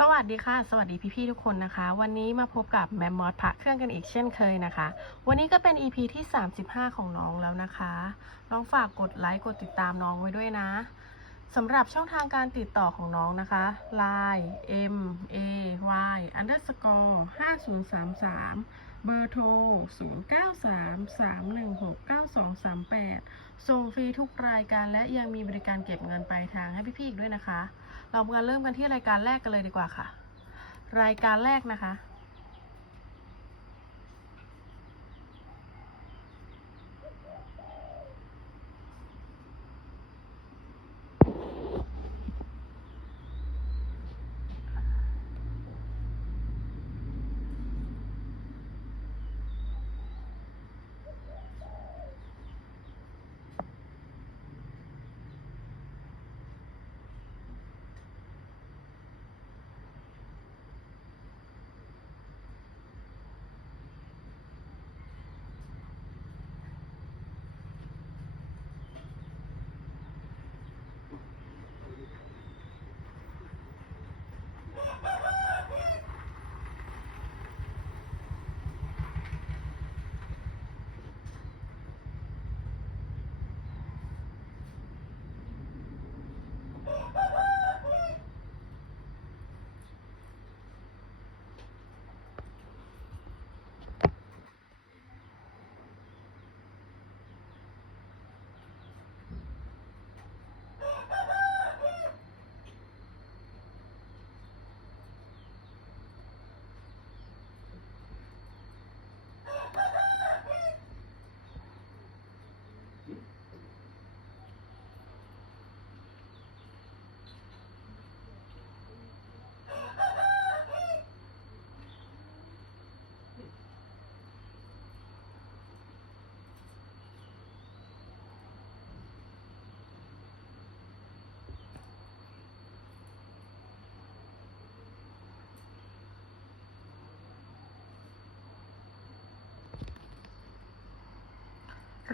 สวัสดีค่ะ สวัสดีพี่ๆทุกคนนะคะ วันนี้มาพบกับแมมมอสพระเครื่องกันอีกเช่นเคยนะคะ วันนี้ก็เป็น EP ที่ 35 ของน้องแล้วนะคะน้องฝากกดไลค์กดติดตามน้องไว้ด้วยนะสำหรับช่องทางการติดต่อของน้องนะคะ Line M A Y underscore 5033 เบอร์โทร 0933169238 ส่งฟรีทุกรายการและยังมีบริการเก็บเงินปลายทางให้พี่ๆอีกด้วยนะคะ เรามาเริ่มกันที่รายการแรกกันเลยดีกว่าค่ะ รายการแรกนะคะ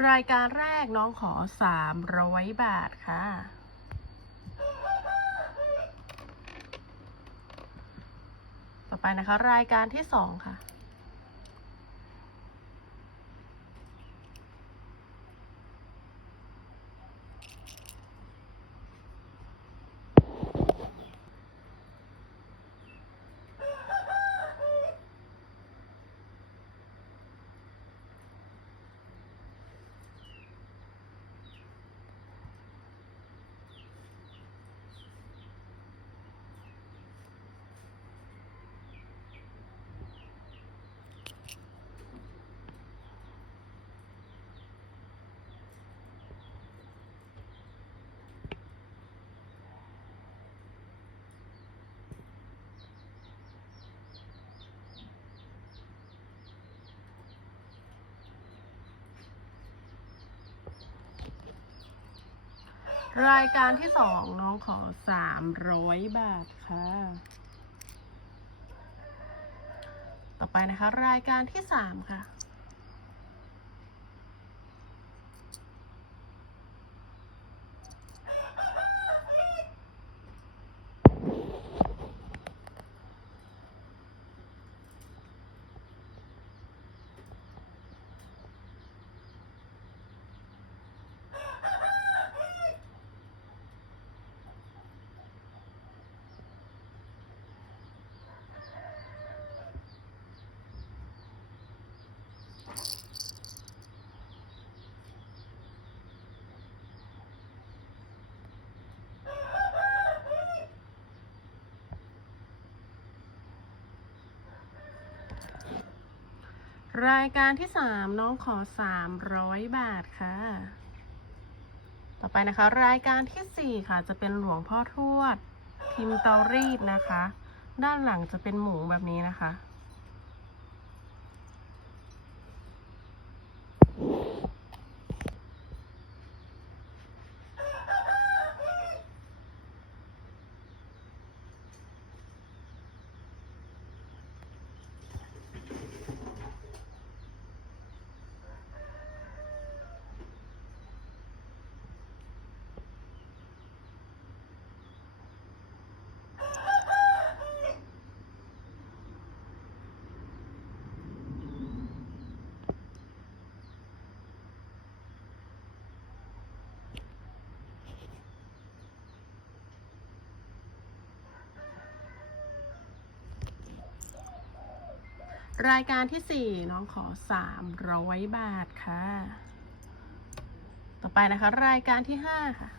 รายการแรกน้องขอ 300 บาทค่ะ ต่อไปนะคะ รายการที่ 2 ค่ะ รายการที่สองน้องขอสามร้อยบาทค่ะ ต่อไปนะคะ รายการที่สามค่ะ รายการที่3น้องขอ300บาทค่ะ ต่อไปนะคะ รายการทีสี่4ค่ะ จะเป็นหลวงพ่อทวด พิมพ์เตารีดนะคะ ด้านหลังจะเป็นหมูแบบนี้นะคะ ร รายการที่สี่น้องขอสามร้อยบาทค่ะ ต่อไปนะคะ รายการที่ห้าค่ะ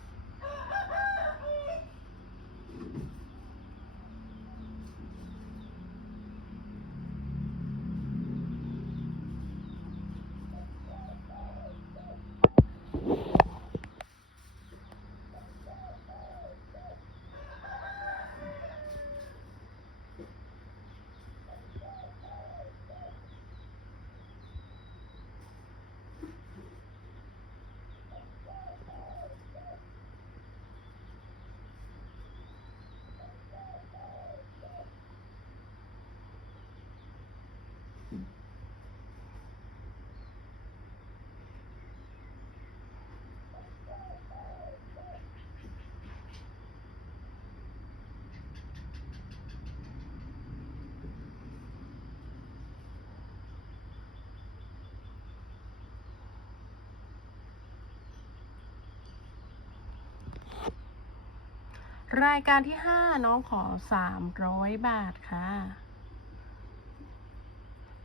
รายการที่ห้าน้องขอสามร้อยบาทค่ะ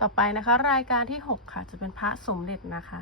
ต่อไปนะคะ รายการที่หกค่ะ จะเป็นพระสมเด็จนะคะ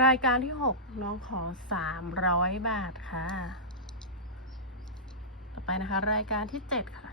รายการที่หกน้องขอสามร้อยบาทค่ะ ต่อไปนะคะ รายการที่เจ็ดค่ะ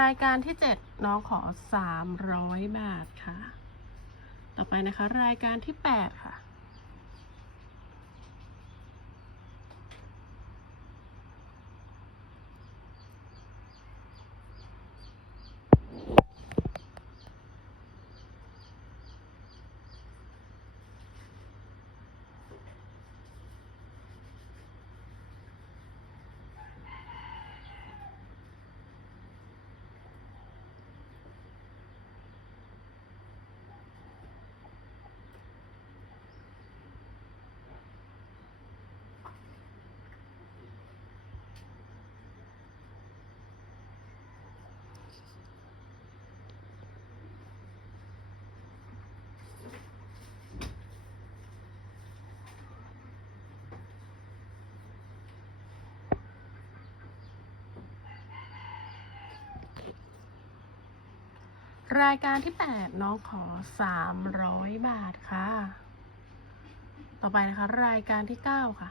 รายการที่เจ็ดน้องขอสามร้อยบาทค่ะ ต่อไปนะคะ รายการที่แปดค่ะ รายการที่แปดน้องขอสามร้อยบาทค่ะ ต่อไปนะคะ รายการที่เก้าค่ะ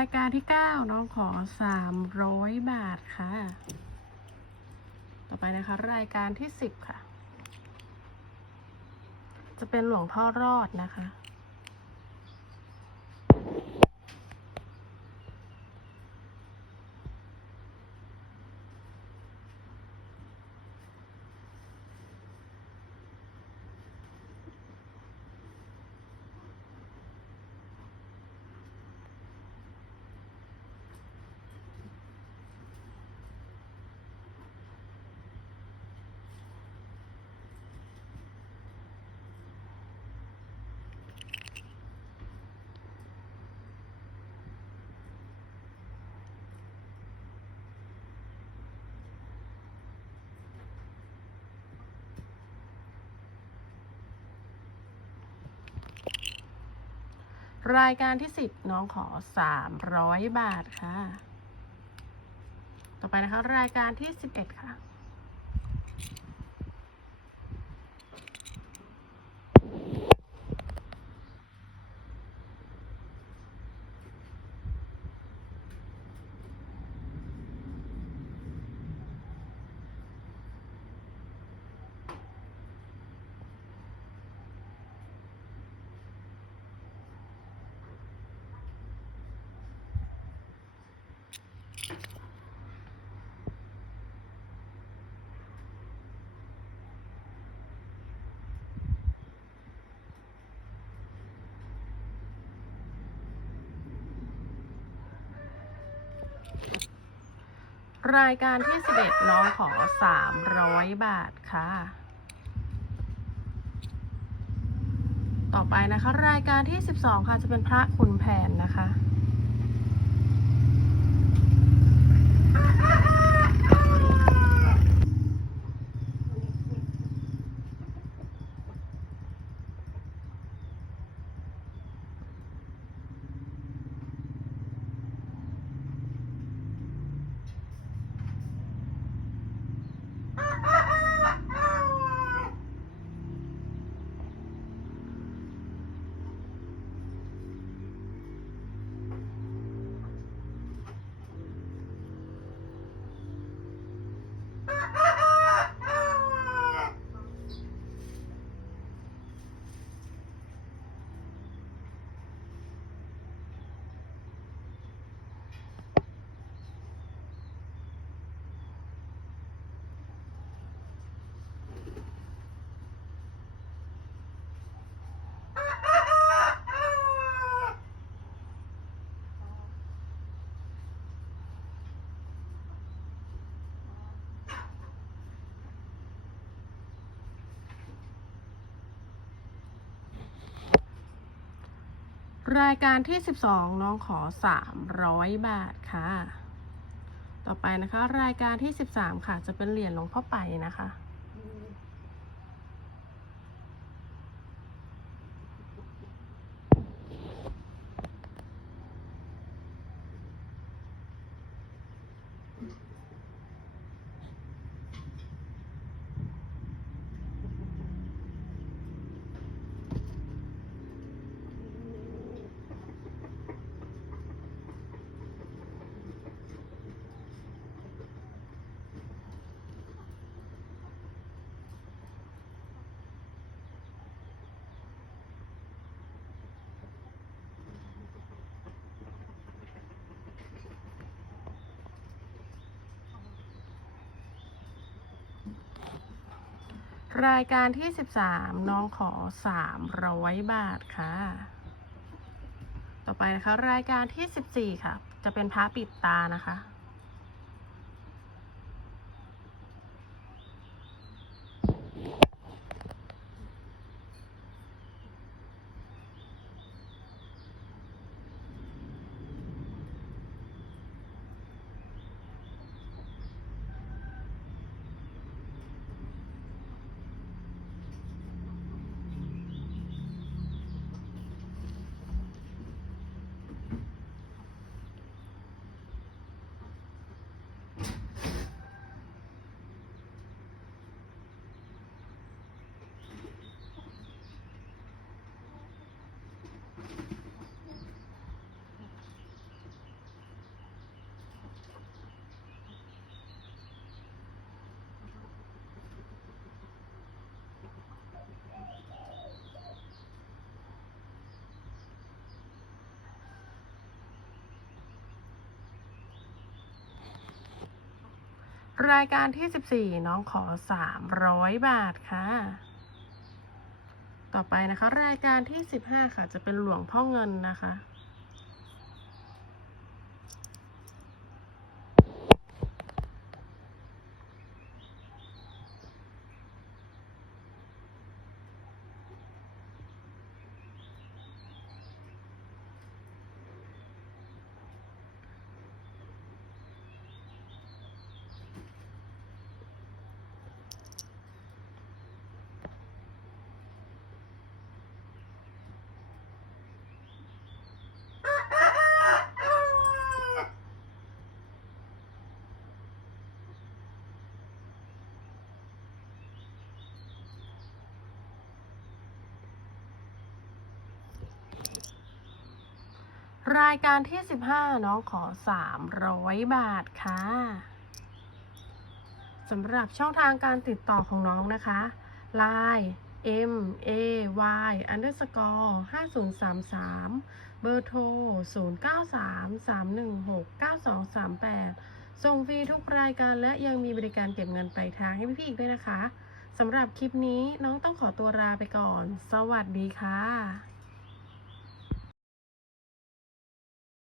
รายการที่เก้าน้องขอสามร้อยบาทค่ะ ต่อไปนะคะ รายการที่สิบค่ะ จะเป็นหลวงพ่อรอดนะคะ รายการที่สิบน้องขอสามร้อยบาทค่ะ ต่อไปนะคะ รายการที่สิบเอ็ดค่ะ รายการที่สิบเอ็ดน้องขอสามร้อยบาทค่ะ ต่อไปนะคะ รายการที่สิบสองค่ะ จะเป็นพระขุนแผนนะคะ Ha ha! รายการที่สิบสองน้องขอสามร้อยบาทค่ะ ต่อไปนะคะ รายการที่สิบสามค่ะ จะเป็นเหรียญหลวงพ่อไปนะคะ รายการที่สิบสามน้องขอสามร้อยบาทค่ะ ต่อไปนะคะ รายการที่สิบสี่ค่ะ จะเป็นพระปิดตานะคะ รายการที่ 14 น้องขอ 300 บาทค่ะ ต่อไปนะคะ รายการที่ 15 ค่ะ จะเป็นหลวงพ่อเงินนะคะ รายการที่ 15 น้องขอ 300 บาทค่ะสำหรับช่องทางการติดต่อของน้องนะคะ Line M A Y underscore 5033 เบอร์โทร 093 316 9238 ส่งฟรีทุกรายการและยังมีบริการเก็บเงินปลายทางให้พี่ๆอีกด้วยนะคะสำหรับคลิปนี้น้องต้องขอตัวลาไปก่อน สวัสดีค่ะ